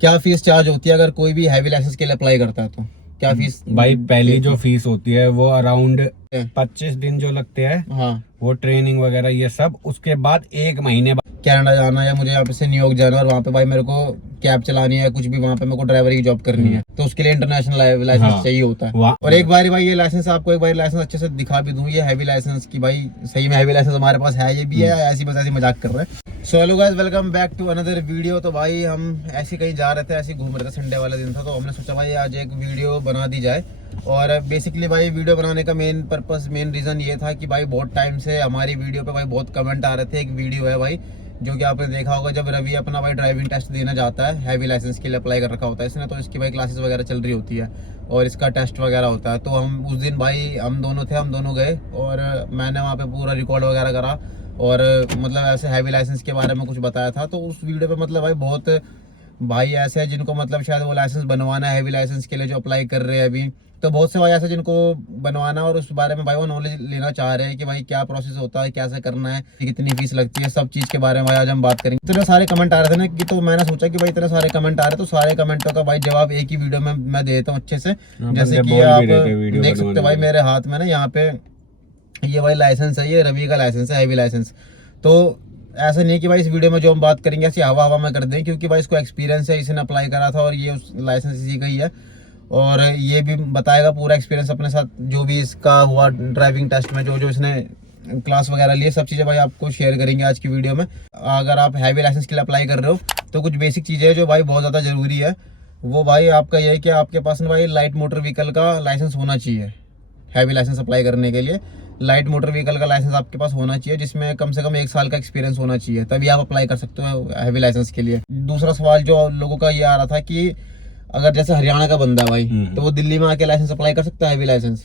क्या fees charge होती है अगर कोई भी हैवी लाइसेंस के लिए अप्लाई करता है तो क्या फीस? भाई पहली जो फीस होती है वो अराउंड 25 दिन जो लगते हैं, हाँ, वो ट्रेनिंग वगैरह ये सब। उसके बाद 1 महीने बाद कनाडा जाना या मुझे यहाँ पे से न्यूयॉर्क जाना और वहाँ पे भाई मेरे को कैब चलानी है, कुछ भी वहाँ पे मेरे को ड्राइवरी की जॉब करनी है, तो उसके लिए इंटरनेशनल लाइसेंस हाँ, चाहिए होता है। और एक बार भाई ये लाइसेंस आपको एक बार लाइसेंस अच्छे से दिखा भी दूं, ये हैवी लाइसेंस की भाई सही में हैवी लाइसेंस हमारे पास है, ये भी है, ऐसी बस ऐसी मजाक कर रहे हैं। So hello guys, welcome back to another video. तो भाई हम ऐसे कहीं जा रहे थे, ऐसे घूम रहे थे, संडे वाला दिन था, तो हमने सोचा भाई आज एक वीडियो बना दी जाए। और बेसिकली भाई वीडियो बनाने का मेन पर्पस, मेन रीज़न ये था कि भाई बहुत टाइम से हमारी वीडियो पे भाई बहुत कमेंट आ रहे थे। एक वीडियो है भाई जो कि आपने देखा होगा, जब रवि अपना भाई ड्राइविंग टेस्ट देने जाता है, हैवी लाइसेंस के लिए अप्लाई कर रखा होता है इसने, तो इसकी भाई क्लासेस वगैरह चल रही होती है और इसका टेस्ट वगैरह होता है। तो हम उस दिन भाई हम दोनों गए और मैंने वहाँ पे पूरा रिकॉर्ड वगैरह करा और मतलब ऐसे हैवी लाइसेंस के बारे में कुछ बताया था। तो उस वीडियो पे मतलब भाई बहुत भाई ऐसे हैं जिनको मतलब शायद वो लाइसेंस बनवाना है हैवी लाइसेंस के लिए, जो अप्लाई कर रहे हैं अभी। तो बहुत से भाई ऐसे जिनको बनवाना और उस बारे में भाई वो नॉलेज लेना चाह रहे हैं कि भाई क्या प्रोसेस होता है, कैसे करना है, कितनी फीस लगती है, सब चीज़ के बारे में भाई आज हम बात करेंगे। इतने सारे कमेंट आ रहे थे ना कि, तो मैंने सोचा कि भाई इतने सारे कमेंट आ रहे हैं तो सारे कमेंटों का भाई जवाब एक ही वीडियो में मैं देता हूँ अच्छे से। जैसे कि आप देख सकते हो भाई मेरे हाथ में ना यहाँ पे ये भाई लाइसेंस है, ये रवि का लाइसेंस है, हैवी लाइसेंस। तो ऐसा नहीं है कि भाई इस वीडियो में जो हम बात करेंगे ऐसी हवा हवा में कर दें, क्योंकि भाई इसको एक्सपीरियंस है, इसने अप्लाई करा था और ये उस लाइसेंस इसी का ही है। और ये भी बताएगा पूरा एक्सपीरियंस अपने साथ, जो भी इसका हुआ ड्राइविंग टेस्ट में, जो जो इसने क्लास वगैरह लिए, सब चीज़ें भाई आपको शेयर करेंगे आज की वीडियो में। अगर आप हैवी लाइसेंस के लिए अप्लाई कर रहे हो तो कुछ बेसिक चीज़ें हैं जो भाई बहुत ज़्यादा ज़रूरी है। वो भाई आपका ये है कि आपके पास ना भाई लाइट मोटर व्हीकल का लाइसेंस होना चाहिए। हैवी लाइसेंस अप्लाई करने के लिए लाइट मोटर व्हीकल का लाइसेंस आपके पास होना चाहिए, जिसमें कम से कम 1 साल का एक्सपीरियंस होना चाहिए, तभी आप अप्लाई कर सकते हो हैवी लाइसेंस के लिए। दूसरा सवाल जो लोगों का ये आ रहा था कि अगर जैसे हरियाणा का बंदा है भाई, तो वो दिल्ली में आके लाइसेंस अप्लाई कर सकता है हैवी लाइसेंस?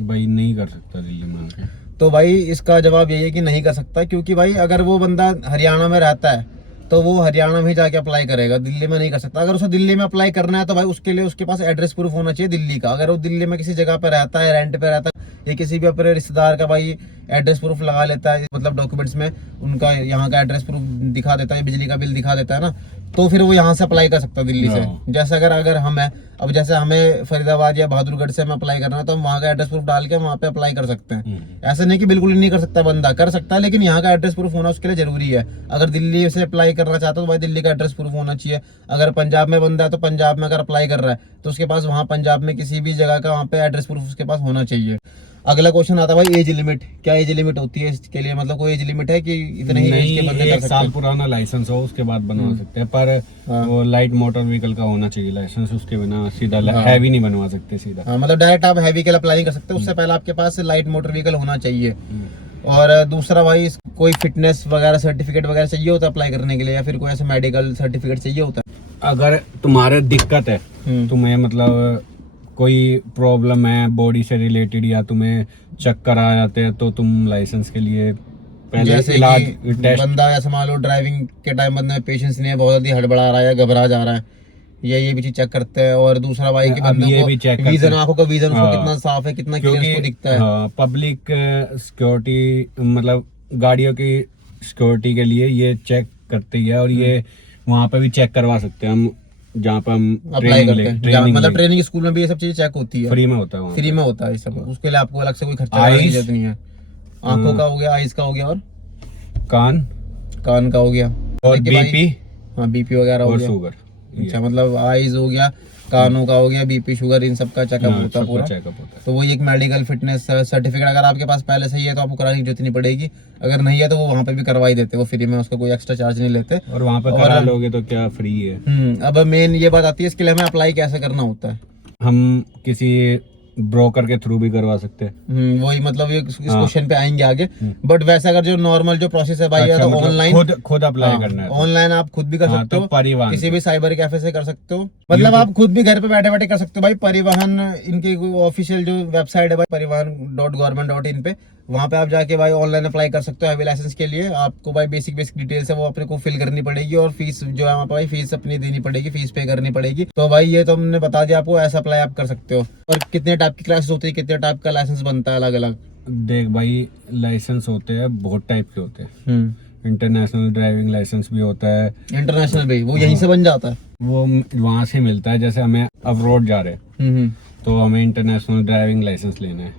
भाई नहीं कर सकता दिल्ली में आके। तो भाई इसका जवाब यही है कि नहीं कर सकता, क्योंकि भाई अगर वो बंदा हरियाणा में रहता है तो वो हरियाणा में ही जाके अप्लाई करेगा, दिल्ली में नहीं कर सकता। अगर उसे दिल्ली में अप्लाई करना है तो भाई उसके लिए उसके पास एड्रेस प्रूफ होना चाहिए दिल्ली का। अगर वो दिल्ली में किसी जगह पे रहता है, रेंट पे रहता है, या किसी भी अपने रिश्तेदार का भाई एड्रेस प्रूफ लगा लेता है, मतलब डॉक्यूमेंट्स में उनका यहाँ का एड्रेस प्रूफ दिखा देता है, बिजली का बिल दिखा देता है ना, तो फिर वो यहाँ से अप्लाई कर सकता है दिल्ली से। जैसे अगर हम है, अब जैसे हमें फरीदाबाद या बहादुरगढ़ से हमें अप्लाई करना है तो हम वहाँ का एड्रेस प्रूफ डाल के वहाँ पे अप्लाई कर सकते हैं। ऐसे नहीं कि बिल्कुल ही नहीं कर सकता, बंदा कर सकता है, लेकिन यहाँ का एड्रेस प्रूफ होना उसके लिए जरूरी है। अगर दिल्ली से अप्लाई करना चाहता है तो भाई दिल्ली का एड्रेस प्रूफ होना चाहिए। अगर पंजाब में बंदा है तो पंजाब में अगर अप्लाई कर रहा है तो उसके पास वहाँ पंजाब में किसी भी जगह का वहाँ पे एड्रेस प्रूफ उसके पास होना चाहिए। अगला क्वेश्चन आता है भाई एज लिमिट। क्या एज लिमिट होती है इसके लिए? मतलब कोई एज लिमिट है कि इतने ही एज के बंदे कर सकते हैं? 1 साल पुराना लाइसेंस हो उसके बाद बनवा सकते हैं, पर वो लाइट मोटर व्हीकल का होना चाहिए लाइसेंस, उसके बिना सीधा हैवी नहीं बनवा सकते सीधा। हाँ, मतलब डायरेक्ट आप हैवी के लिए अप्लाई नहीं कर सकते, उससे पहले आपके पास लाइट मोटर व्हीकल होना चाहिए। और दूसरा भाई कोई फिटनेस वगैरह सर्टिफिकेट वगैरह चाहिए होता है अप्लाई करने के लिए, या फिर कोई ऐसा मेडिकल सर्टिफिकेट चाहिए होता है? अगर तुम्हारे दिक्कत है, तुम्हें मतलब कोई प्रॉब्लम है बॉडी से रिलेटेड, या तुम्हें चक्कर आ जाते हैं, तो तुम लाइसेंस के लिए पहले जैसे इलाज टेस्ट, बंदा ऐसा मान लो ड्राइविंग के टाइम बंदे में पेशेंस नहीं है, बहुत जल्दी हड़बड़ा रहा है या घबरा जा रहा है, ये भी चीज चेक करते हैं। और दूसरा भाई कि बंदे को विजन, आंखों का विजन उसको कितना साफ है, कितना क्लियर उसको दिखता है। पब्लिक सिक्योरिटी मतलब गाड़ियों की सिक्योरिटी के लिए ये चेक करती है, और ये वहाँ पे भी चेक करवा सकते हैं हम, जहाँ पे हम अप्लाई करते हैं। मतलब ट्रेनिंग स्कूल में भी ये सब चीजें चेक होती है, फ्री में होता है, फ्री में होता है ये सब। उसके लिए आपको अलग से कोई खर्चा करने की जरूरत नहीं है। आंखों का हो गया, आइज का हो गया, और कान का हो गया, और बीपी, हाँ बीपी वगैरह हो गया, शुगर। अच्छा, मतलब आइज हो गया, कानों का हो गया, बीपी शुगर, इन सब का चेकअप होता है पूरा। तो वो एक मेडिकल फिटनेस सर्टिफिकेट अगर आपके पास पहले से ही है तो आपको कराने की जरूरत नहीं पड़ेगी। अगर नहीं है तो वो वहाँ पे भी करवा ही देते, वो फ्री में, उसका कोई एक्स्ट्रा चार्ज नहीं लेते। और वहाँ पे करा लोगे तो क्या फ्री है। अब मेन ये बात आती है इसके लिए हमें अप्लाई कैसे करना होता है। हम किसी ब्रोकर के थ्रू भी करवा सकते हैं। वही मतलब इस क्वेश्चन पे आएंगे आगे। बट वैसे अगर जो नॉर्मल जो प्रोसेस है भाई, तो ऑनलाइन खुद अप्लाई करना है, ऑनलाइन आप खुद भी कर सकते हो, परिवहन किसी भी साइबर कैफे से कर सकते हो, मतलब आप खुद भी घर पे बैठे बैठे कर सकते हो भाई। परिवहन इनकी ऑफिशियल जो वेबसाइट है भाई, परिवहन.government.in पे, वहाँ पे आप जाके भाई ऑनलाइन अप्लाई कर सकते हो हैवी लाइसेंस के लिए। आपको भाई बेसिक डिटेल्स है वो अपने को फिल करनी पड़ेगी, और फीस जो है वहाँ पे भाई फीस अपनी देनी पड़ेगी, फीस पे करनी पड़ेगी। तो भाई ये तो हमने बता दिया आपको, ऐसा अप्लाई आप कर सकते हो। और कितने टाइप की क्लासेस होती है, कितने टाइप का लाइसेंस बनता है अलग अलग? देख भाई, लाइसेंस होते हैं बहुत टाइप के होते हैं। इंटरनेशनल ड्राइविंग लाइसेंस भी होता है। इंटरनेशनल भी वो यहीं से बन जाता है? वो वहाँ से मिलता है, जैसे हमें अब्रॉड जा रहे हैं तो हमें इंटरनेशनल ड्राइविंग लाइसेंस लेना है,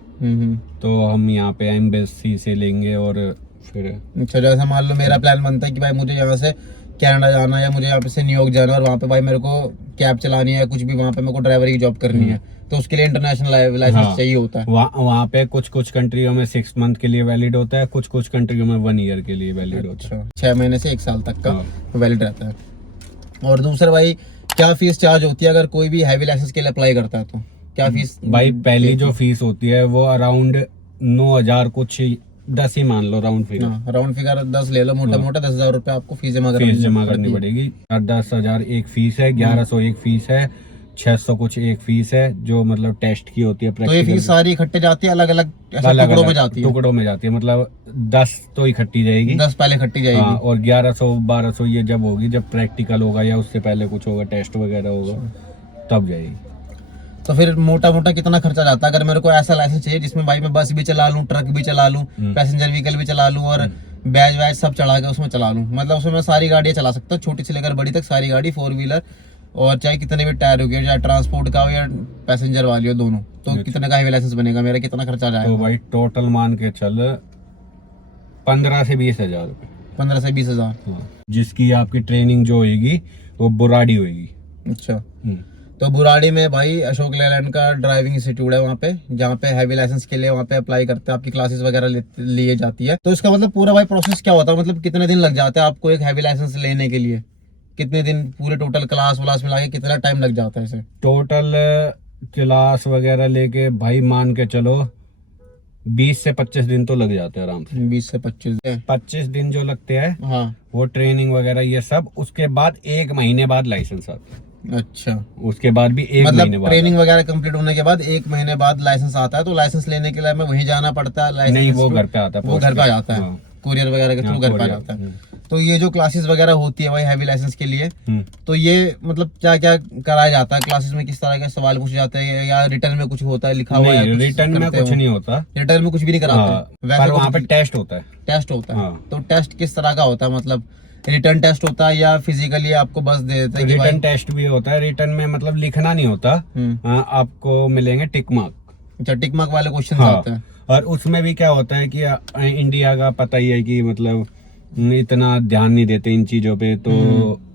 तो हम यहाँ पे एम्बेसी से लेंगे और फिर। अच्छा, जैसे मान लो मेरा प्लान बनता है कि भाई मुझे यहाँ से कनाडा जाना है या मुझे यहाँ पे से न्यूयॉर्क जाना है और वहाँ पे भाई मेरे को कैब चलानी है, कुछ भी वहाँ पे मेरे को ड्राइवरी की जॉब करनी है, तो उसके लिए इंटरनेशनल लाइसेंस चाहिए होता है। वहाँ पे कुछ कंट्रियों में 6 मंथ के लिए वैलिड होता है, कुछ कंट्रियों में 1 ईयर के लिए वैलिड होता है। 6 महीने से 1 साल तक का वैलिड रहता है। और दूसरा भाई, क्या फीस चार्ज होती है अगर कोई भी हैवी लाइसेंस के लिए अप्लाई करता है तो क्या फीस? भाई पहली जो फीस होती है वो अराउंड 9,000 कुछ 10 ही मान लो, राउंड फिगर 10 ले लो, मोटा 10,000 रुपए आपको फीस जमा करनी पड़ेगी। 10,000 एक फीस है, 1100 एक फीस है, 600 कुछ एक फीस है जो मतलब टेस्ट की होती है। तो ये फीस सारी इकट्ठे जाती है, अलग अलग टुकड़ों में जाती है, मतलब 10 तो इकट्ठी जाएगी, 10 पहले इकट्ठी जाएगी। हाँ, और 1100-1200 ये जब होगी, जब प्रैक्टिकल होगा या उससे पहले कुछ होगा, टेस्ट वगैरह होगा, तब जाएगी। तो फिर मोटा कितना खर्चा जाता है अगर मेरे को ऐसा लाइसेंस चाहिए जिसमें भाई मैं बस भी चला लूं, ट्रक भी चला लूं, पैसेंजर व्हीकल भी चला लूं और बैज वैज सब चढ़ा के उसमें चला लूं, मतलब उसमें मैं सारी गाड़ियां चला सकता हूँ, छोटी से लेकर बड़ी तक सारी गाड़ी, 4 व्हीलर, और चाहे कितने भी टायर हो गए, चाहे ट्रांसपोर्ट का हो या पैसेंजर वाली हो, दोनों, तो कितने का हैवी लाइसेंस बनेगा मेरा, कितना खर्चा जाएगा? तो भाई टोटल मान के चल 15 से 20 हजार रुपए। 15 से 20 हजार। जिसकी आपकी ट्रेनिंग जो होगी वो बुराड़ी होगी। अच्छा, तो बुराड़ी में भाई अशोक लेलैंड का ड्राइविंग इंस्टीट्यूट है वहाँ पे, जहाँ पे हैवी लाइसेंस के लिए वहाँ पे अप्लाई करते हैं, आपकी क्लासेस वगैरह लिए जाती है। तो इसका मतलब पूरा भाई प्रोसेस क्या होता है, मतलब कितने दिन लग जाता है आपको एक हैवी लाइसेंस लेने के लिए? कितने दिन पूरे टोटल क्लास व्लास मिला के कितना टाइम लग जाता है इसे? टोटल क्लास वगैरह लेके भाई मान के चलो 20 से 25 दिन तो लग जाते हैं आराम से। 20 से 25 दिन जो लगते हैं, हाँ, वो ट्रेनिंग वगैरह ये सब, उसके बाद 1 महीने बाद लाइसेंस आता है। अच्छा, उसके बाद भी 1 महीने बाद, ट्रेनिंग वगैरह कंप्लीट होने के बाद 1 महीने बाद लाइसेंस आता है। तो लाइसेंस लेने के लिए हमें वहीं जाना पड़ता है? नहीं, वो घर पे आता है, वो घर पे आ जाता है, कुरियर वगैरह के थ्रू घर पे आ जाता है। तो ये जो क्लासेस वगैरह होती है भाई हैवी लाइसेंस के लिए, तो ये मतलब क्या क्या कराया जाता है क्लासेस में? किस तरह के सवाल पूछे जाते हैं या रिटर्न में कुछ होता है लिखा हुआ है? रिटर्न में कुछ नहीं होता, रिटर्न में कुछ भी नहीं कराते, वैसे वहाँ पे टेस्ट होता है। टेस्ट होता है, तो टेस्ट किस तरह का होता है, मतलब रिटर्न टेस्ट होता है या फिजिकली आपको बस दे देते हैं? रिटर्न टेस्ट भी होता है, रिटर्न में मतलब लिखना नहीं होता, आपको मिलेंगे टिक मार्क। अच्छा, टिक मार्क वाले क्वेश्चन आते हैं। और उसमें भी क्या होता है कि इंडिया का पता ही है कि मतलब इतना ध्यान नहीं देते इन चीजों पे, तो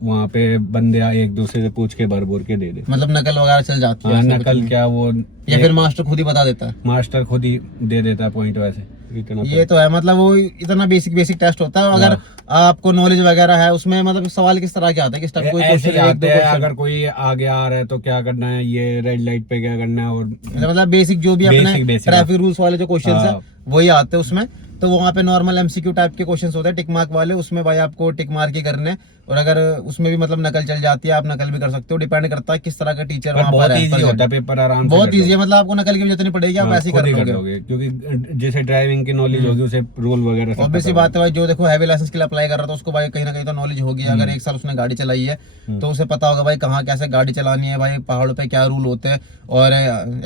वहाँ पे बंदे एक दूसरे से पूछ के भर के दे दे, मतलब नकल वगैरह चल जाती है? नकल क्या वो, या फिर मास्टर खुद ही बता देता है? मास्टर खुद ही दे देता है पॉइंट, वैसे इतना ये तो है, मतलब वो इतना बेसिक टेस्ट होता है। अगर आपको नॉलेज वगैरह है उसमें, मतलब सवाल किस तरह के आता है, किस टाइप कोई क्वेश्चन आते हैं? अगर कोई आगे आ रहा है तो क्या करना है, ये रेड लाइट पे क्या करना है, और मतलब बेसिक जो भी अपने ट्रैफिक रूल्स वाले जो क्वेश्चन है वही आते हैं उसमें। तो वहाँ पे नॉर्मल एमसीक्यू टाइप के क्वेश्चंस होते हैं टिक मार्क वाले, उसमें भाई आपको टिक मार्क ही करने हैं। और अगर उसमें भी मतलब नकल चल जाती है, आप नकल भी कर सकते हो, डिपेंड करता है किस तरह का टीचर वहाँ पर है। होता है पेपर आराम से, बहुत ईजी है, मतलब आपको नकल की जरूरत नहीं पड़ेगी, आप ऐसे ही कर लोगे, क्योंकि जैसे ड्राइविंग की नॉलेज होगी उसे रूल वगैरह। ऑब्वियस सी बात है भाई, जो देखो हैवी लाइसेंस के लिए अप्लाई कर रहा था उसको भाई कहीं ना कहीं तो नॉलेज होगी। अगर 1 साल उसने गाड़ी चलाई है तो उसे पता होगा भाई कहाँ कैसे गाड़ी चलानी है, भाई पहाड़ों पे क्या रूल होते हैं और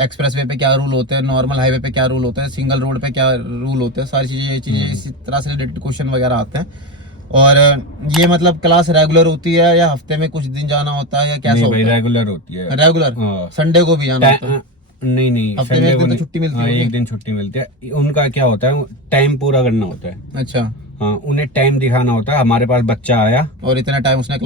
एक्सप्रेस वे पे क्या रूल होते हैं, नॉर्मल हाईवे पे क्या रूल होते हैं, सिंगल रोड पे क्या रूल होते हैं, सारी चीजें इसी तरह से रिलेटेड क्वेश्चन वगैरह आते हैं। और ये मतलब क्लास रेगुलर होती है या हफ्ते में कुछ दिन जाना होता है या कैसा होता है? रेगुलर होती है। रेगुलर संडे को भी जाना होता है? नहीं, हफ्ते में 1 दिन तो छुट्टी मिलती है। 1 दिन छुट्टी मिलती है। उनका क्या होता है, टाइम पूरा करना होता है। अच्छा, हाँ, उन्हें टाइम दिखाना होता है। हमारे पास बच्चा आया और इतना टाइम उसने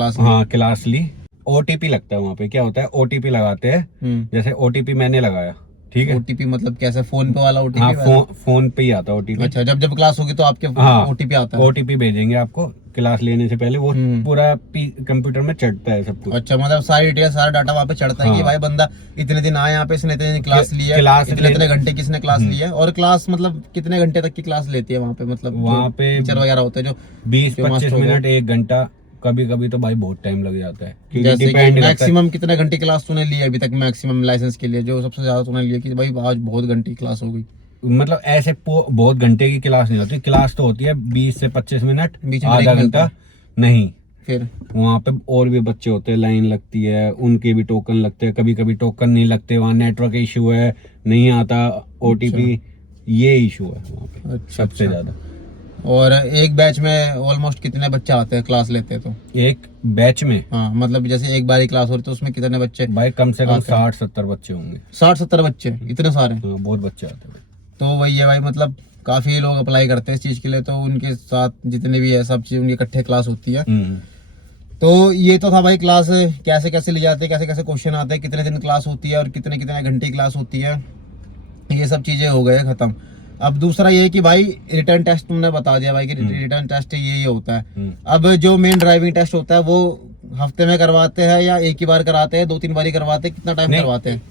क्लास ली, ओटीपी लगता है वहाँ पे। क्या होता है, ओटीपी लगाते हैं, जैसे ओटीपी मैंने लगाया, ठीक है। ओटीपी मतलब कैसे, फोन पे वाला ओटीपी? हाँ, फोन पे ही आता है ओटीपी। अच्छा, जब क्लास होगी तो आपके ओटीपी आता है? ओटीपी भेजेंगे आपको क्लास लेने से पहले, वो पूरा कंप्यूटर में चढ़ता है सब कुछ। अच्छा, मतलब सारी डिटेल, सारा डाटा वहाँ पे चढ़ता है कि भाई बंदा इतने दिन आया यहाँ पे, इसने इतने क्लास ली है, इतने घंटे किसने क्लास ली है। और क्लास मतलब कितने घंटे तक की क्लास लेती है वहाँ पे? मतलब वहाँ पे टीचर वगैरह होते हैं जो 20-25 मिनट, 1 घंटा, कभी कभी तो भाई बहुत टाइम लग जाता है। जैसे मैक्सिमम कितने घंटे क्लास तूने ली अभी तक मैक्सिमम लाइसेंस के लिए, जो सबसे ज्यादा तूने लिया कि भाई आज बहुत घंटे क्लास हो गई? मतलब ऐसे बहुत घंटे की क्लास नहीं होती, क्लास तो होती है 20 से 25 मिनट, आधा घंटा नहीं। फिर वहाँ पे और भी बच्चे होते हैं, लाइन लगती है, उनके भी टोकन लगते हैं, कभी कभी टोकन नहीं लगते, वहाँ नेटवर्क इशू है, नहीं आता ओटीपी, ये इशू है वहाँ पे सबसे ज्यादा। और एक बैच में ऑलमोस्ट कितने बच्चे आते हैं क्लास लेते हैं? तो एक बैच में, हाँ मतलब जैसे एक बारी क्लास हो रही तो उसमें कितने बच्चे? भाई कम से कम 60-70 बच्चे होंगे। 60-70 बच्चे, इतने सारे? हाँ, बहुत बच्चे आते हैं। तो वही है भाई, मतलब काफी लोग अप्लाई करते हैं इस चीज के लिए, तो उनके साथ जितने भी है सब चीज उनकी इकट्ठे क्लास होती है। तो ये तो था भाई क्लास कैसे कैसे ली जाती है, कैसे कैसे क्वेश्चन आते हैं, कितने दिन क्लास होती है और कितने कितने घंटे की क्लास होती है, ये सब चीजें हो गए खत्म। अब दूसरा ये है कि भाई रिटर्न टेस्ट तुमने बता दिया भाई कि रिटर्न टेस्ट ये होता है। अब जो मेन ड्राइविंग टेस्ट होता है वो हफ्ते में करवाते हैं या एक ही बार कराते हैं, 2-3 बारी करवाते हैं, कितना टाइम करवाते हैं?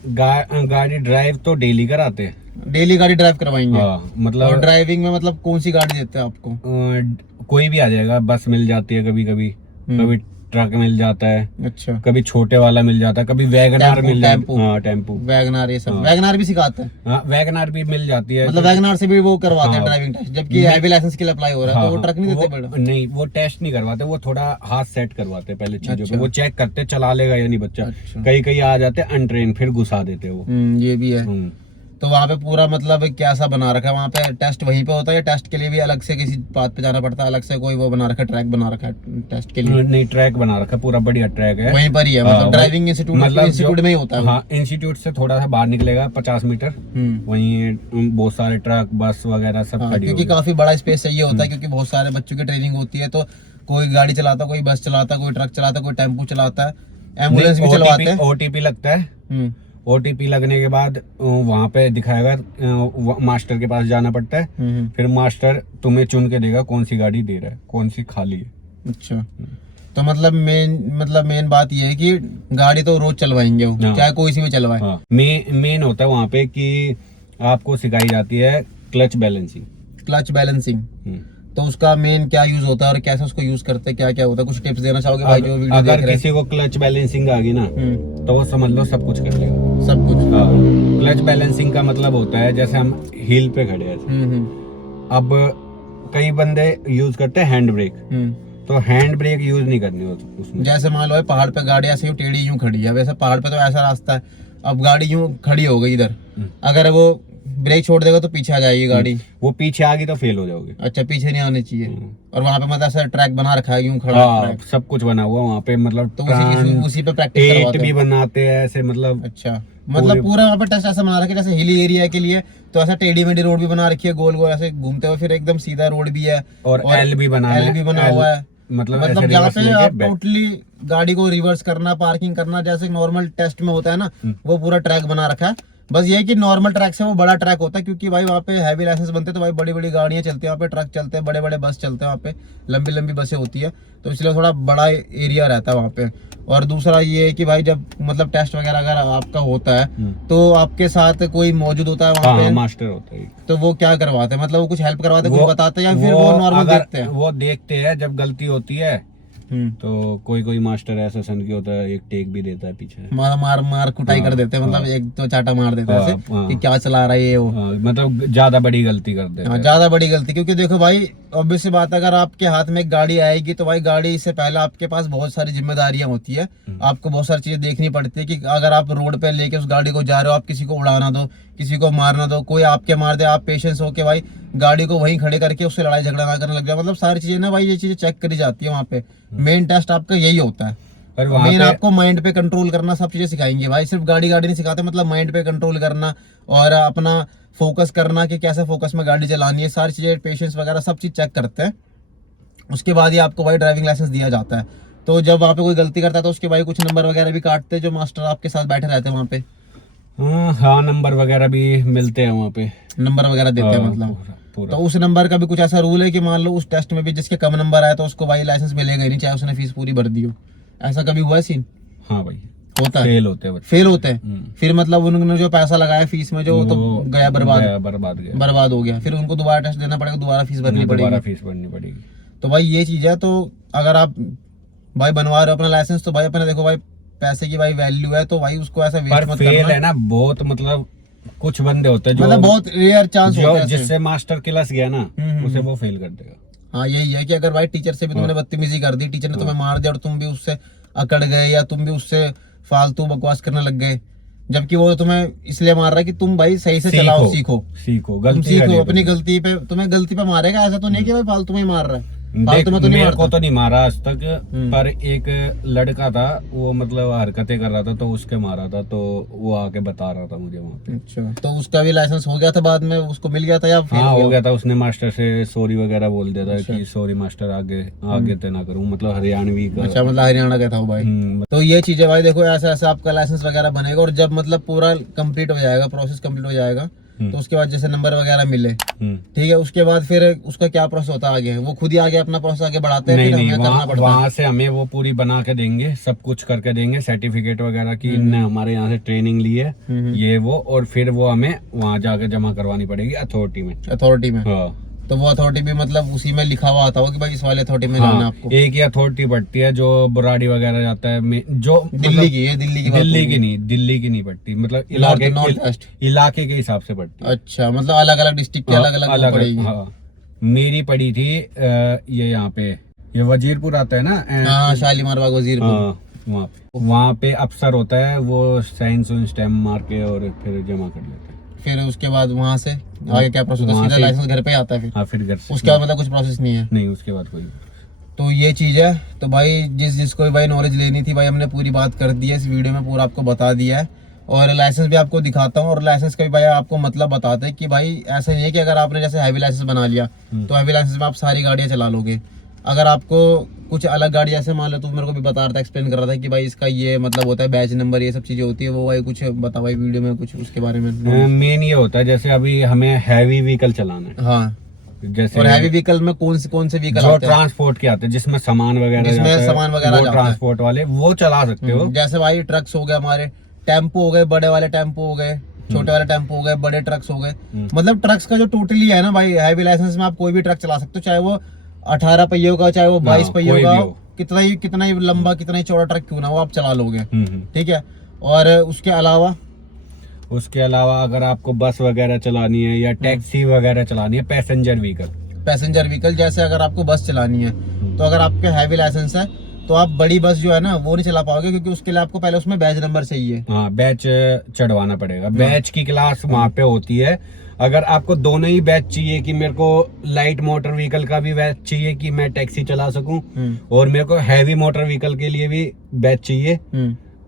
गाड़ी ड्राइव तो डेली कराते हैं, डेली गाड़ी ड्राइव करवाएंगे। मतलब और ड्राइविंग में मतलब कौन सी गाड़ी देते हैं आपको? कोई भी आ जाएगा, बस मिल जाती है कभी कभी, कभी ट्रक मिल जाता है, अच्छा, कभी छोटे वाला मिल जाता है, कभी वैगनार मिल जाता है। हाँ, टेम्पो, वैगनार, ये सब वैगनार भी सिखाते हैं। हाँ, वैगनार भी मिल जाती है, मतलब वैगनार से भी वो करवाते हैं ड्राइविंग टेस्ट, जबकि हैवी लाइसेंस के लिए अप्लाई हो रहा है तो वो ट्रक नहीं देते? बड़ा नहीं, वो टेस्ट नहीं करवाते, वो थोड़ा हाथ सेट करवाते हैं पहले चीजों पे, वो चेक करते चला लेगा या नहीं बच्चा। कई कई आ जाते हैं अनट्रेन, फिर घुसा देते वो। ये भी है। तो वहाँ पे पूरा मतलब कैसा बना रखा है? वहाँ पे टेस्ट वहीं पे होता है या टेस्ट के लिए भी अलग से किसी बात पे जाना पड़ता है? अलग से कोई वो बना रखा है, ट्रैक बना रखा है टेस्ट के लिए? नहीं, ट्रैक बना रखा है, पूरा बढ़िया ट्रैक है, वहीं पर ही है। मतलब ड्राइविंग इंस्टीट्यूट में ही होता है? हाँ, इंस्टीट्यूट से थोड़ा सा बाहर निकलेगा 50 मीटर, वहीं बहुत सारे ट्रक, बस वगैरह सब खड़ी, क्योंकि काफी बड़ा स्पेस चाहिए होता है, क्योंकि बहुत सारे बच्चों की ट्रेनिंग होती है। तो कोई गाड़ी चलाता, कोई बस चलाता, कोई ट्रक चलाता, कोई टेम्पो चलाता है, एम्बुलेंस भी चलवाते हैं। ओटीपी लगता है, ओटीपी लगने के बाद वहाँ पे दिखाएगा, मास्टर के पास जाना पड़ता है, फिर मास्टर तुम्हें चुन के देगा कौन सी गाड़ी दे रहा है, कौन सी खाली है। अच्छा, तो मतलब मेन बात ये है कि गाड़ी तो रोज चलवाएंगे वो, चाहे कोई सी भी चलवाए। मेन होता है वहाँ पे कि आपको सिखाई जाती है क्लच बैलेंसिंग। क्लच बैलेंसिंग, तो उसका मेन क्या यूज होता है और कैसे उसको यूज करते हैं, क्या क्या होता है? कुछ टिप्स देना चाहोगे भाई जो वीडियो अगर किसी को क्लच बैलेंसिंग आ गई ना, तो वो समझ लो सब कुछ कर लेगा, सब कुछ। क्लच बैलेंसिंग का मतलब होता है जैसे हम हिल पे खड़े हैं, अब कई बंदे यूज करते हैं हैंड ब्रेक, तो हैंड ब्रेक यूज नहीं करनी होती उसमें। जैसे मान लो पहाड़ पे गाड़ी ऐसे यूं टेढ़ी यूं खड़ी है, वैसे पहाड़ पे तो ऐसा रास्ता है, अब गाड़ी यूं खड़ी हो गई इधर, अगर वो ब्रेक छोड़ देगा तो पीछे आ जाएगी गाड़ी, वो पीछे आ गई तो फेल हो जाओगे। अच्छा, पीछे नहीं आनी चाहिए। और वहाँ पे मतलब ऐसा ट्रैक बना रखा है यूं खड़ा, सब कुछ बना हुआ वहाँ पे, मतलब तो उसी पे प्रैक्टिस करवाते हैं, भी बनाते हैं ऐसे, मतलब अच्छा, मतलब पूरा वहाँ पे टेस्ट ऐसा बना रखा है जैसे हिली एरिया के लिए, तो ऐसा टेढ़ी मेढ़ी रोड भी बना रखी है, गोल गोल ऐसे घूमते हुए, फिर एकदम सीधा रोड भी है, और एल भी बना हुआ है। मतलब जहाँ पे आप टोटली गाड़ी को रिवर्स करना, पार्किंग करना, जैसे नॉर्मल टेस्ट में होता है ना, वो पूरा ट्रैक बना रखा है। बस ये है कि नॉर्मल ट्रैक से वो बड़ा ट्रैक होता है, क्योंकि भाई वहाँ पे हैवी लाइसेंस बनते हैं, तो भाई बड़ी बड़ी गाड़ियाँ चलती है वहाँ पे, ट्रक चलते हैं, बड़े बड़े बस चलते हैं वहाँ पे, लंबी लंबी बसें होती है, तो इसलिए थोड़ा बड़ा एरिया रहता है वहाँ पे। और दूसरा ये है कि भाई जब मतलब टेस्ट वगैरह अगर आपका होता है तो आपके साथ कोई मौजूद होता है वहाँ पे, मास्टर होता है, तो वो क्या करवाते हैं? मतलब वो कुछ हेल्प करवाते हैं, कुछ बताते हैं, या फिर वो नॉर्मल देखते हैं? वो देखते हैं जब गलती होती है, तो कोई मास्टर ऐसा सन की होता है, एक टेक भी देता है पीछे, मार कुटाई कर देते हैं, मतलब एक तो चाटा मार देता है कि क्या चला रहा है ये वो, मतलब ज्यादा बड़ी गलती कर देते हैं, ज्यादा बड़ी गलती। क्योंकि देखो भाई ऑब्वियस सी बात, अगर आपके हाथ में एक गाड़ी आएगी तो भाई गाड़ी से पहले आपके पास बहुत सारी जिम्मेदारियां होती है, आपको बहुत सारी चीजें देखनी पड़ती है, कि अगर आप रोड पे लेके उस गाड़ी को जा रहे हो, आप किसी को उड़ाना दो, किसी को मारना दो, कोई आपके मार दे, आप पेशेंस होके भाई गाड़ी को वहीं खड़े करके उससे लड़ाई झगड़ा ना करने लग जाए, मतलब सारी चीजें ना भाई ये चीजें चेक करी जाती है वहाँ पे। मेन टेस्ट आपका यही होता है, मेन आपको माइंड पे कंट्रोल करना, सब चीजें सिखाएंगे भाई, सिर्फ गाड़ी नहीं सिखाते, मतलब माइंड पे कंट्रोल करना और अपना फोकस करना कि कैसे फोकस में गाड़ी चलानी है, सारी चीजें, पेशेंस वगैरह सब चीज चेक करते हैं। उसके बाद ही आपको भाई ड्राइविंग लाइसेंस दिया जाता है। तो जब वहाँ पे कोई गलती करता है तो उसके भाई कुछ नंबर वगैरह भी काटते हैं जो मास्टर आपके साथ बैठे रहते हैं वहाँ पे। हाँ, नंबर वगैरह भी मिलते हैं वहाँ पे, नंबर वगैरह देते हैं मतलब पूरा। तो उस नंबर का भी कुछ ऐसा रूल है कि मान लो उस टेस्ट में भी जिसके कम नंबर आया तो उसको भाई लाइसेंस मिलेगा ही नहीं, चाहे उसने फीस पूरी भर दी हो। ऐसा कभी हुआ है सीन? हाँ भाई, होता है, फेल होते हैं। फिर मतलब उन्होंने जो पैसा लगाया फीस में, जो वो तो गया बर्बाद हो गया, फिर उनको दोबारा टेस्ट देना पड़ेगा, दोबारा फीस भरनी पड़ेगी। तो भाई ये चीज है। तो अगर आप भाई बनवा रहे हो अपना लाइसेंस, तो भाई अपने देखो भाई पैसे की भाई वैल्यू है, तो भाई उसको ऐसा वेस्ट मत करना। फेल है ना बहुत, मतलब कुछ बंदे होते हैं जो मतलब बहुत रेयर चांस होता है, जिससे मास्टर क्लास गया ना उसे वो फेल कर देगा। हाँ, यही है कि अगर भाई टीचर से भी तुमने बदतमीजी कर दी, टीचर ने तुम्हें मार दिया और तुम भी उससे अकड़ गए, या तुम भी उससे फालतू बकवास करने लग गए, जबकि वो तुम्हें इसलिए मार रहा है कि तुम भाई सही से चलाओ, सीखो गलती अपनी गलती पे, तुम्हें गलती पे मारेगा, ऐसा तो नहीं कि भाई फालतू में ही मार रहा है। देख, तो नहीं मेरे को तो नहीं मारा आज तक, पर एक लड़का था वो मतलब हरकतें कर रहा था तो उसके मारा था, तो वो आके बता रहा था मुझे वहाँ पे। अच्छा, तो उसका भी लाइसेंस हो गया था बाद में, उसको मिल गया था या फेल हाँ हो गया था, उसने मास्टर से सॉरी वगैरह बोल दिया था कि सॉरी मास्टर, आगे ते ना करूँ, मतलब हरियाणवी का। अच्छा, मतलब हरियाणा का था वो भाई। तो ये चीज है भाई, देखो ऐसा ऐसा आपका लाइसेंस वगैरह बनेगा, और जब मतलब पूरा कंप्लीट हो जाएगा, प्रोसेस कंप्लीट हो जाएगा, तो उसके बाद जैसे नंबर वगैरह मिले, ठीक है, उसके बाद फिर उसका क्या प्रोसेस होता है आगे? वो खुद ही आगे अपना प्रोसेस आगे बढ़ाते हैं? नहीं, वहाँ से हमें वो पूरी बना के देंगे, सब कुछ करके देंगे, सर्टिफिकेट वगैरह की इनने हमारे यहाँ से ट्रेनिंग ली है, ये वो, और फिर वो हमें वहाँ जाकर जमा करवानी पड़ेगी अथॉरिटी में। हाँ, तो वो अथॉरिटी भी मतलब उसी में लिखा हुआ आता होगा कि भाई इस वाले अथॉरिटी में जाना है आपको? एक ही अथॉरिटी पड़ती है जो बुराड़ी वगैरह जाता है, जो दिल्ली की है, दिल्ली की नहीं पड़ती, मतलब इलाके के हिसाब से पड़ती है। अच्छा, मतलब अलग अलग डिस्ट्रिक्ट की अलग अलग पड़ेगी। हाँ, मेरी पड़ी थी ये यहाँ पे, ये वजीरपुर आता है ना, हाँ, शालीमार बाग वजीरपुर, वहाँ पे अफसर होता है, वो साइंस स्टैम्प मार के और फिर जमा कर लेते हैं। फिर उसके बाद वहाँ से आगे क्या प्रोसेस होता है? सीधा लाइसेंस घर पे आता है फिर? हाँ, फिर घर से। उसके बाद मतलब कुछ प्रोसेस नहीं है? नहीं, उसके बाद कोई। तो ये चीज है। तो भाई जिसको भाई नॉलेज लेनी थी भाई, हमने पूरी बात कर दी है इस वीडियो में, पूरा आपको बता दिया है, और लाइसेंस भी आपको दिखाता हूँ, और लाइसेंस का भी भाई आपको मतलब बताते हैं कि भाई ऐसा नहीं है कि अगर आपने जैसे हैवी लाइसेंस बना लिया तो हैवी लाइसेंस में आप सारी गाड़ियाँ चला लोगे। अगर आपको कुछ अलग गाड़ी ऐसे मान लो, तो मेरे को भी बता रहा था, एक्सप्लेन कर रहा था कि भाई इसका ये मतलब होता है, बैच नंबर, ये सब चीजें होती है, वो भाई कुछ बता भाई वीडियो में कुछ उसके बारे में। मेन ये होता है जैसे अभी हमें हैवी व्हीकल चलाना है। हाँ, जैसे और हैवी व्हीकल में कौन से व्हीकल जो ट्रांसपोर्ट के आते हैं, जिसमें सामान वगैरह ट्रांसपोर्ट वाले वो चला सकते हो। जैसे भाई ट्रक्स हो गए हमारे, टेम्पो हो गए, बड़े वाले टेम्पो हो गए, छोटे वाले टेम्पो हो गए, बड़े ट्रक्स हो गए, मतलब ट्रक्स का जो टोटली है ना भाई, हैवी लाइसेंस में आप कोई भी ट्रक चला सकते हो, चाहे वो 18 पहियों का, चाहे वो 22 पहियों का, कितना ही लंबा, कितना ही चौड़ा ट्रक क्यों ना, वो आप चला लोगे, ठीक है। और उसके अलावा अगर आपको बस वगैरह चलानी है या टैक्सी वगैरह चलानी है, पैसेंजर व्हीकल, जैसे अगर आपको बस चलानी है, तो अगर आपके हैवी लाइसेंस है तो आप बड़ी बस जो है ना वो नहीं चला पाओगे, क्योंकि उसके लिए आपको पहले उसमें बैच नंबर चाहिए। हाँ, बैच चढ़वाना पड़ेगा, बैच की क्लास वहाँ पे होती है। अगर आपको दोनों ही बैच चाहिए, कि मेरे को लाइट मोटर व्हीकल का भी बैच चाहिए कि मैं टैक्सी चला सकूं, और मेरे को हैवी मोटर व्हीकल के लिए भी बैच चाहिए,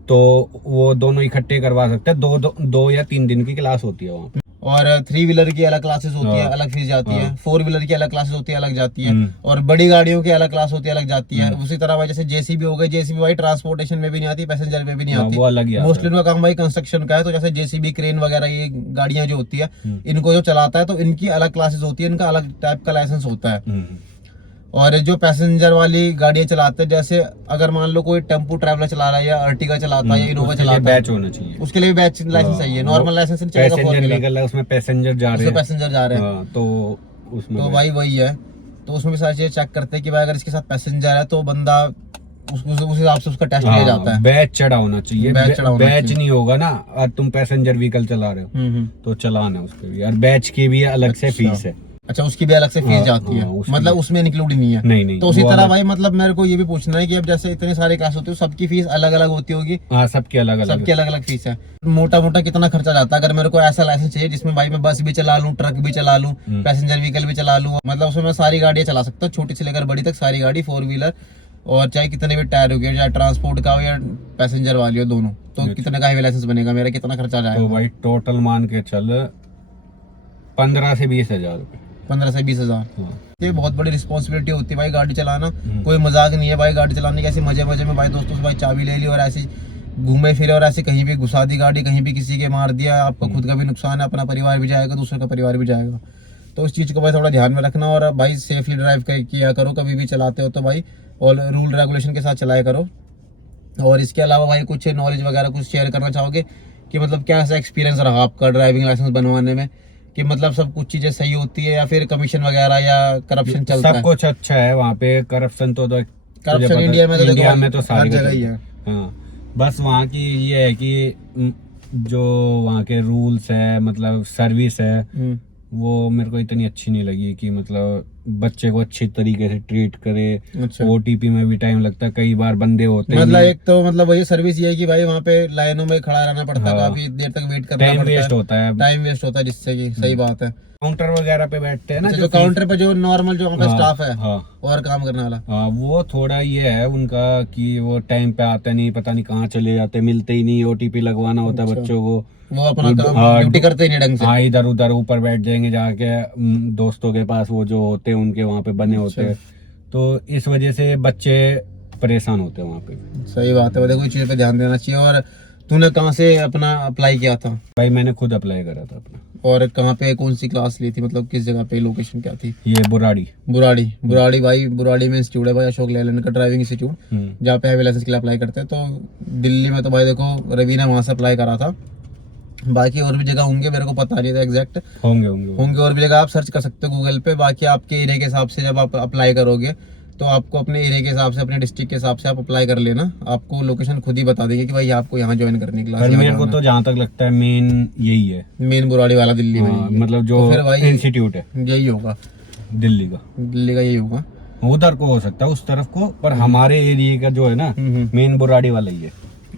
तो वो दोनों इकट्ठे करवा सकते हैं। दो या 3 दिन की क्लास होती है वहाँ। और 3 व्हीलर की अलग क्लासेस होती है, अलग फीस जाती है। 4 व्हीलर की अलग क्लासेस होती है, अलग जाती है। और बड़ी गाड़ियों की अलग क्लास होती है, अलग जाती है। उसी तरह भाई जैसे जेसीबी हो गई, जेसीबी भाई ट्रांसपोर्टेशन में भी नहीं आती, पैसेंजर में भी नहीं आती, वो अलग ही मोस्टली उनका काम भाई कंस्ट्रक्शन का है। तो जैसे जेसीबी, क्रेन वगैरह, ये गाड़ियां जो होती है, इनको जो चलाता है तो इनकी अलग क्लासेस होती है, इनका अलग टाइप का लाइसेंस होता है। और जो पैसेंजर वाली गाड़ियां चलाते हैं, जैसे अगर मान लो कोई टेम्पो ट्रैवलर चला रहा है, या अर्टिगा चलाता है, या इनोवा चलाता है, बैच होना चाहिए, उसके लिए बैच लाइसेंस चाहिए। नॉर्मल लाइसेंस नहीं चलेगा, उसमें पैसेंजर जा रहे हैं, तो उसमें तो भाई वही है। तो उसमें भी सारी चीजें चेक करते हैं कि भाई अगर इसके साथ पैसेंजर है तो बंदा उस हिसाब से उसका टेस्ट लिया जाता है। बैच चढ़ा होना चाहिए, बैच नहीं होगा ना, और तुम पैसेंजर व्हीकल चला रहे हो तो चलाना उसके भी, और बैच की भी अलग से फीस है। अच्छा, उसकी भी अलग से फीस जाती है, मतलब उसमें इंक्लूड नहीं है? नहीं। तो उसी तरह भाई मतलब मेरे को ये भी पूछना है कि अब जैसे इतने सारे क्लास होते हैं, सबकी फीस अलग अलग होती होगी? हाँ, सबकी अलग अलग फीस है। मोटा कितना खर्चा जाता है अगर मेरे को ऐसा लाइसेंस चाहिए जिसमें भाई मैं बस भी चला लूं, ट्रक भी चला लूं, पैसेंजर व्हीकल भी चला लूं, मतलब उसमें मैं सारी गाड़ियां चला सकता हूँ, छोटी से लेकर बड़ी तक सारी गाड़ी, 4 व्हीलर, और चाहे कितने भी टायर हो गए, चाहे ट्रांसपोर्ट का हो या पैसेंजर वाली हो, दोनों, तो कितने का हैवी लाइसेंस बनेगा मेरा, कितना खर्चा जाएगा? तो भाई टोटल मान के चल 15 से 20 हजार रुपए। 15 से 20 हजार। ये बहुत बड़ी रिस्पॉन्सिबिलिटी होती है भाई गाड़ी चलाना, कोई मजाक नहीं है भाई। गाड़ी चलाने की ऐसे मजे में भाई दोस्तों से भाई चाबी ले ली और ऐसे घूमे फिरे और ऐसे कहीं भी घुसा दी गाड़ी, कहीं भी किसी के मार दिया, आपका खुद का भी नुकसान है, अपना परिवार भी जाएगा, दूसरे का परिवार भी जाएगा। तो उस चीज को भाई थोड़ा ध्यान में रखना, और भाई सेफली ड्राइव किया करो कभी भी चलाते हो तो भाई, और रूल रेगुलेशन के साथ चलाया करो। और इसके अलावा भाई कुछ नॉलेज वगैरह कुछ शेयर करना चाहोगे कि मतलब क्या ऐसा एक्सपीरियंस रहा आपका ड्राइविंग लाइसेंस बनवाने में, कि मतलब सब कुछ चीजें सही होती है या फिर कमीशन वगैरह या करप्शन चलता है? सब कुछ अच्छा है वहाँ पे, करप्शन करप्शन इंडिया में तो सारी जगह ही है। हाँ, बस वहाँ की ये है कि जो वहाँ के रूल्स है, मतलब सर्विस है, वो मेरे को इतनी अच्छी नहीं लगी, कि मतलब बच्चे को अच्छी तरीके से ट्रीट करे। अच्छा। ओटीपी में भी टाइम लगता है, कई बार बंदे होते हैं मतलब एक तो मतलब वही सर्विस ये है कि भाई वहाँ पे लाइनों में खड़ा रहना पड़ता है, हाँ। काफी देर तक वेट करना टाइम पड़ता है, वेस्ट होता है, टाइम वेस्ट होता है, जिससे कि सही बात है। काउंटर वगैरह पे बैठते हैं ना, जो काउंटर पे जो नॉर्मल जो वहाँ पे हाँ, स्टाफ है हाँ और काम करने वाला, हाँ, वो थोड़ा ये है उनका कि वो टाइम पे आते नहीं, पता नहीं कहाँ चले जाते, मिलते ही नहीं, ओटीपी लगवाना होता है अच्छा। बच्चों को, वो अपना काम ड्यूटी करते ही नहीं ढंग से। हाँ, इधर उधर ऊपर बैठ जाएंगे जाके दोस्तों के पास, वो जो होते हैं उनके वहाँ पे बने होते हैं, तो इस वजह से बच्चे परेशान होते हैं वहाँ पे। सही बात है, वो देखो इस चीज पे ध्यान देना चाहिए। और तूने कहाँ से अपना अप्लाई किया था? भाई मैंने खुद अप्लाई करा था अपना। और कहाँ पे कौन सी क्लास ली थी, मतलब किस जगह पे, लोकेशन क्या थी? ये बुराड़ी भाई बुराड़ी में इंस्टीट्यूट है भाई, अशोक लेलैंड का ड्राइविंग इंस्टीट्यूट, जहाँ पे हैवी लाइसेंस के लिए अप्लाई करते हैं। तो दिल्ली में तो भाई देखो रवि ने वहाँ से अप्लाई करा था, बाकी और भी जगह होंगे, मेरे को पता नहीं था एग्जैक्ट, होंगे और भी जगह, आप सर्च कर सकते हो गूगल पे। बाकी आपके एरिया के हिसाब से जब आप अप्लाई करोगे तो आपको अपने एरिया के हिसाब से, अपने डिस्ट्रिक्ट के हिसाब से आप अप्लाई कर लेना, आपको लोकेशन खुद ही बता देंगे कि भाई आपको यहाँ ज्वाइन करने की क्लास। मेरे को तो जहाँ तक लगता है मेन यही है, मेन बुराड़ी वाला दिल्ली में, मतलब जो इंस्टीट्यूट है यही होगा, दिल्ली का यही होगा। उधर को हो सकता है, उस तरफ को, पर हमारे एरिया का जो है ना मेन बुराड़ी वाला ही है।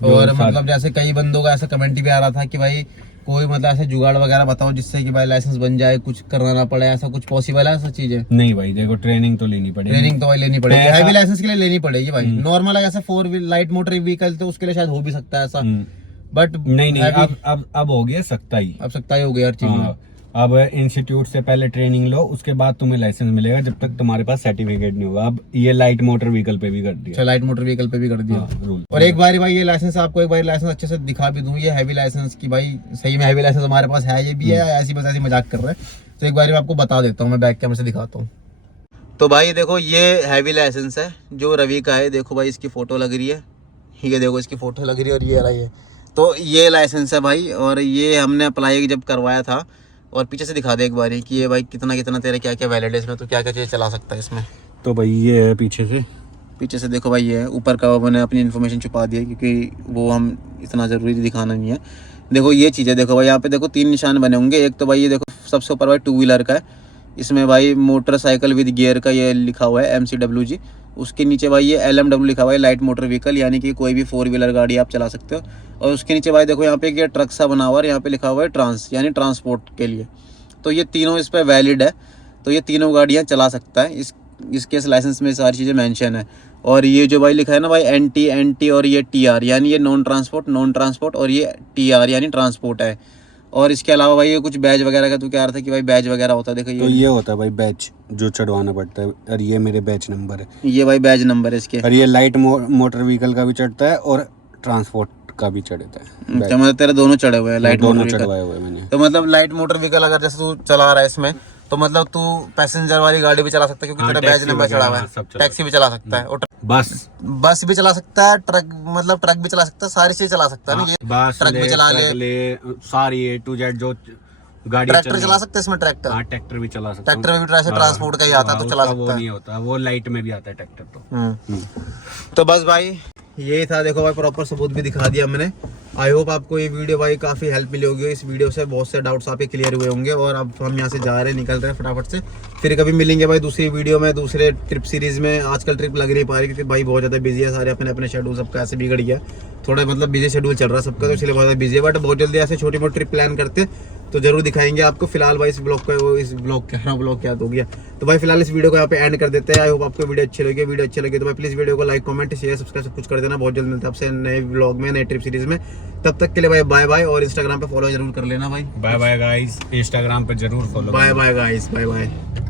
और मतलब जैसे कई बंदों का ऐसा कमेंट भी आ रहा था कि भाई कोई मतलब ऐसे जुगाड़ वगैरह बताओ जिससे कि भाई लाइसेंस बन जाए, कुछ करना ना पड़े, ऐसा कुछ पॉसिबल है? ऐसा चीज है? नहीं भाई देखो, ट्रेनिंग तो लेनी पड़ेगी, ट्रेनिंग तो भाई लेनी पड़ेगी, हैवी लाइसेंस के लिए लेनी पड़ेगी भाई। नॉर्मल ऐसा 4 व्हील लाइट मोटर व्हीकल तो उसके लिए शायद हो भी सकता है ऐसा, बट नहीं अब हो गया सकता ही, अब सकता ही हो गया हर चीज में। अब इंस्टीट्यूट से पहले ट्रेनिंग लो, उसके बाद तुम्हें लाइसेंस मिलेगा, जब तक तुम्हारे पास सर्टिफिकेट नहीं होगा। अब ये लाइट मोटर व्हीकल पे भी कर दिया, लाइट मोटर व्हीकल पे भी कर दिया रूल। और एक बार भाई ये लाइसेंस आपको एक बार लाइसेंस अच्छे से दिखा भी दूं, ये हैवी लाइसेंस की भाई सही में हैवी लाइसेंस हमारे पास है, ये भी है, ऐसी बस ऐसी मजाक कर रहे हैं। तो एक बार मैं आपको बता देता हूँ, मैं बैक कैमरे से दिखाता हूँ। तो भाई देखो ये हैवी लाइसेंस है जो रवि का है, देखो भाई इसकी फोटो लग रही है, ये देखो इसकी फोटो लग रही है, और ये रही है, तो ये लाइसेंस है भाई। और ये हमने अप्लाई जब करवाया था, और पीछे से दिखा दे एक बार कि ये भाई कितना कितना तेरा क्या क्या वैलिड है इसमें, तो क्या क्या चीज़ चला सकता है इसमें। तो भाई ये है पीछे से देखो भाई, ये है ऊपर का, मैंने अपनी इन्फॉर्मेशन छुपा दी है क्योंकि वो हम इतना ज़रूरी दिखाना नहीं है। देखो ये चीज़ है, देखो भाई यहाँ पे देखो 3 निशान बने होंगे। एक तो भाई ये देखो सबसे ऊपर भाई 2 व्हीलर का है, इसमें भाई मोटरसाइकिल विद गियर का ये लिखा हुआ है MCWG। उसके नीचे भाई ये LMW लिखा हुआ है, लाइट मोटर व्हीकल, यानी कि कोई भी 4 व्हीलर गाड़ी आप चला सकते हो। और उसके नीचे भाई देखो यहाँ पे एक ये ट्रक सा बना हुआ है, यहाँ पे लिखा हुआ है ट्रांस, यानी ट्रांसपोर्ट के लिए। तो ये तीनों इस पर वैलिड है, तो ये तीनों गाड़ियाँ चला सकता है। इसके लाइसेंस में सारी चीज़ें मेंशन है। और ये जो भाई लिखा है ना भाई NT और ये TR, यानी ये नॉन ट्रांसपोर्ट, और ये TR यानी ट्रांसपोर्ट है। और इसके अलावा भाई ये कुछ बैज वगैरह का, तो क्या रहा था कि भाई बैज वगैरह होता है, देखो तो ये होता है भाई बैच जो चढ़वाना पड़ता है, और ये मेरे बैच नंबर है, ये भाई बैज नंबर है इसके। और ये लाइट मोटर व्हीकल का भी चढ़ता है और ट्रांसपोर्ट का भी चढ़ता है। अच्छा, मतलब तेरे दोनों चढ़े हुए हैं, लाइट दोनों चढ़वाए हुए मैंने। तो मतलब लाइट मोटर व्हीकल अगर जैसे तू चला रहा है इसमें, तो मतलब तू पैसेंजर वाली गाड़ी भी चला सकता है क्योंकि तेरा बैज नंबर चढ़ा हुआ है। टैक्सी भी चला सकता है, और बस भी चला सकता है, ट्रक भी चला सकता है, सारी चीज चला सकता है ना। ये ट्रक भी चला ले, सारी A to Z जो गाड़ी, ट्रैक्टर चला सकते हैं इसमें, ट्रैक्टर भी चला सकते हैं, ट्रैक्टर में भी ट्रांसपोर्ट का ही आता है, तो चला सकता है। वो नहीं होता, वो लाइट में भी आता है ट्रैक्टर। तो बस भाई यही था, देखो भाई प्रॉपर सबूत भी दिखा दिया मैंने। आई होप आपको ये वीडियो भाई काफ़ी हेल्प मिली होगी, इस वीडियो से बहुत से डाउट्स आपके क्लियर हुए होंगे। और अब हम यहाँ से जा रहे हैं, निकल रहे हैं फटाफट से, फिर कभी मिलेंगे भाई दूसरी वीडियो में, दूसरे ट्रिप सीरीज़ में। आजकल ट्रिप लग नहीं पा रही क्योंकि भाई बहुत ज़्यादा बिजी है, सारे अपने अपने शेड्यूल, सबका ऐसे बिगड़ गया, थोड़ा मतलब बिजी शेड्यूल चल रहा है सबका, तो इसलिए बहुत ज़्यादा बिजी है। बट बहुत जल्दी ऐसे छोटी मोटी ट्रिप प्लान करते तो जरूर दिखाएंगे आपको। फिलहाल भाई इस ब्लॉग क्या हो गया, तो भाई फिलहाल इस वीडियो को यहाँ पे एंड कर देते हैं। आई होप आपको वीडियो अच्छी लगी, तो भाई प्लीज़ वीडियो को लाइक, कमेंट, शेयर, सब्सक्राइब सब कुछ कर देना। बहुत जल्द मिलता है आपसे नए व्लॉग में, नए ट्रिप सीरीज में। तब तक के लिए भाई बाय बाय, और इंस्टाग्राम पे फॉलो जरूर कर लेना भाई। बाय बाय गाइस, इंस्टाग्राम पे जरूर follow. Bye bye guys, bye bye.